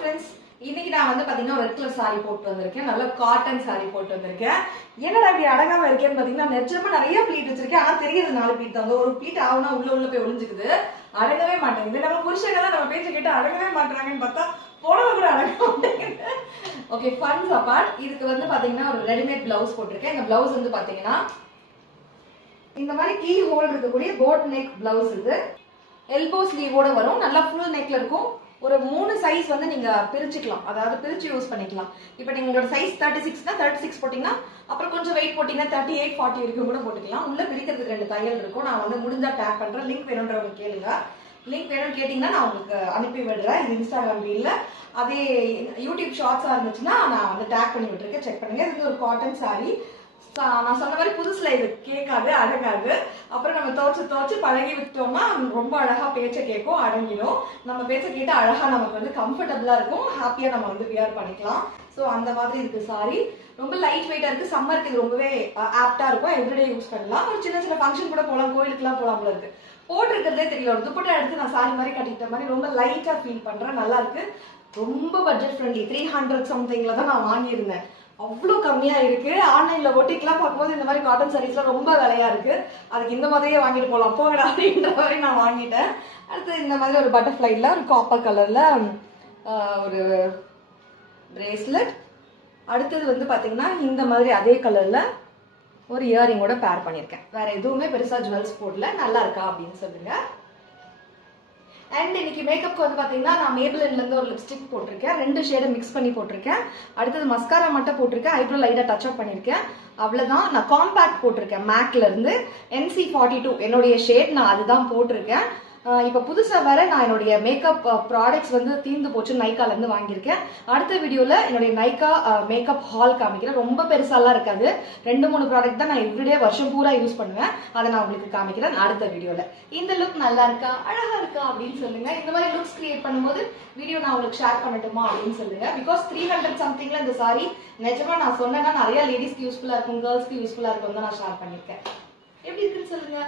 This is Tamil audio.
friends, இன்னைக்கு நான் வந்து பாத்தீங்கன்னா ரெட் கலர் சாரி போட்டு வந்திருக்கேன். நல்ல காட்டன் சாரி போட்டு வந்திருக்கேன். என்னடா இப்படி அடங்காம இருக்கேன்னு பாத்தீங்கன்னா நிஜமா நிறைய ப்ளீட் வச்சிருக்கேன். ஆனா தெரியுது 4 ப்ளீட் தான். ஒரு ப்ளீட் ஆகுனா உள்ள போய் ஒளிஞ்சுக்குது. அடங்கவே மாட்டேங்குது. நம்ம புருஷங்க தான் நம்ம பேச்ச கேட்டு அடங்கவே மாட்டாங்கன்னு பார்த்தா போனவ கூட அடங்க மாட்டேங்குது. Okay, fun's apart. இதுக்கு வந்து பாத்தீங்கன்னா ஒரு ரெடிமேட் பிளவுஸ் போட்டிருக்கேன். இந்த பிளவுஸ் வந்து பாத்தீங்கன்னா இந்த மாதிரி கீ ஹோல் இருக்கக்கூடிய போட் நெக் பிளவுஸ் இது. எல்போ ஸ்லீவோட வரும். நல்லா ஃபுல் நெக்ல இருக்கும். ஒரு 3 சைஸ் வந்து நீங்க பிரிச்சுக்கலாம், அதாவது பிரிச்சு யூஸ் பண்ணிக்கலாம். இப்போ நீங்களோட சைஸ் 36னா 36 போட்டீங்கன்னா, அப்புறம் கொஞ்சம் வெயிட் போட்டீங்கன்னா 38 40 வரைக்கும் கூட போட்டுக்கலாம். உள்ள பிரிக்கிறதுக்கு 2 தையல் இருக்கும். நான் வந்து முடிஞ்சா டேக் பண்றேன். லிங்க் வேணும்ன்றவங்க கேளுங்க. லிங்க் வேணும்னு கேட்டீங்கன்னா நான் உங்களுக்கு அனுப்பி விடுறேன். இது இன்ஸ்டாகிராம் ரீல்ல, அதே யூடியூப் ஷார்ட்ஸா இருந்துச்சுன்னா நான் வந்து டேக் பண்ணி விட்டுருக்கேன், செக் பண்ணுங்க. இது ஒரு காட்டன் சாரி. நான் சொன்ன மாதிரி புதுசுல இது கேட்காது, அடங்காது. அப்புறம் நம்ம துவச்சு பழகி விட்டோம்னா ரொம்ப அழகா பேச்ச கேட்கும், அடங்கிடும். நம்ம பேச்ச கேட்டு அழகா நமக்கு வந்து கம்ஃபர்டபுளா இருக்கும், ஹாப்பியா நம்ம வந்து வியர் பண்ணிக்கலாம். ஸோ அந்த மாதிரி இருக்கு சாரி. ரொம்ப லைட் வெயிட்டா இருக்கு. சம்மருக்கு இது ரொம்பவே ஆப்டா இருக்கும். எவ்ரிடே யூஸ் பண்ணலாம். ஒரு சின்ன ஃபங்க்ஷன் கூட போகலாம், கோயிலுக்குலாம் போகலாம் போல இருக்கு. போட்டிருக்கிறதே தெரியல. ஒரு துப்பட்டா எடுத்து நான் சாரி மாதிரி கட்டிட்ட மாதிரி ரொம்ப லைட்டா ஃபீல் பண்றேன். நல்லா இருக்கு. ரொம்ப பட்ஜெட் ஃப்ரெண்ட்லி. 300 சம்திங்ல தான் நான் வாங்கியிருந்தேன். அவ்வளோ கம்மியா இருக்கு. ஆன்லைன்ல ஒட்டிக்கலாம் பார்க்கும்போது இந்த மாதிரி காட்டன் சாரீஸ்லாம் ரொம்ப விலையா இருக்கு. அதுக்கு இந்த மாதிரியே வாங்கிட்டு போகலாம் போகடா அப்படின்ற மாதிரி நான் வாங்கிட்டேன். அடுத்து இந்த மாதிரி ஒரு பட்டர்ஃப்ளைல ஒரு காப்பர் கலர்ல ஒரு பிரேஸ்லெட். அடுத்தது வந்து பாத்தீங்கன்னா இந்த மாதிரி அதே கலர்ல ஒரு இயரிங்கோட பேர் பண்ணியிருக்கேன். வேற எதுவுமே பெருசா ஜுவல்ஸ் போடல. நல்லா இருக்கா அப்படின்னு சொல்லுங்க. அண்ட் இன்னைக்கு மேக்கப்க்கு வந்து பாத்தீங்கன்னா நான் மேபிளின்ல இருந்து ஒரு லிப்ஸ்டிக் போட்டிருக்கேன். 2 ஷேடை மிக்ஸ் பண்ணி போட்டிருக்கேன். அடுத்தது மஸ்காரா மட்டும் போட்டிருக்கேன். ஐப்ரோ லைட்டா டச் அப் பண்ணிருக்கேன். அவ்வளவுதான். நான் காம்பேக்ட் போட்டிருக்கேன் மேக்ல இருந்து. NC42 என்னுடைய ஷேட். நான் அதுதான் போட்டிருக்கேன். இப்போ புதுசா வேற நான் என்னுடைய மேக்கப் ப்ராடக்ட்ஸ் வந்து தீர்ந்து போச்சு, நைக்கால இருந்து வாங்கியிருக்கேன். அடுத்த வீடியோல என்னுடைய நைக்கா மேக்கப் ஹால் காமிக்கிறேன். ரொம்ப பெருசாலாம் இருக்காது. 2-3 ப்ராடக்ட் தான் நான் எவ்ரிடே வருஷம் பூரா யூஸ் பண்ணுவேன். அதை நான் உங்களுக்கு காமிக்கிறேன் அடுத்த வீடியோல. இந்த லுக் நல்லா இருக்கா, அழகா இருக்கா அப்படின்னு சொல்லுங்க. இந்த மாதிரி லுக்ஸ் கிரியேட் பண்ணும்போது வீடியோ நான் உங்களுக்கு ஷேர் பண்ணட்டுமா அப்படின்னு சொல்லுங்க. பிகாஸ் 300 சம்திங்ல இந்த சாரி நிஜமா நான் சொன்னேன்னா நிறைய லேடிஸ்க்கு யூஸ்ஃபுல்லா இருக்கும், கேர்ள்ஸ்க்கு யூஸ்ஃபுல்லா இருக்கும் தான் நான் ஷேர் பண்ணிருக்கேன். எப்படி இருக்குன்னு சொல்லுங்க.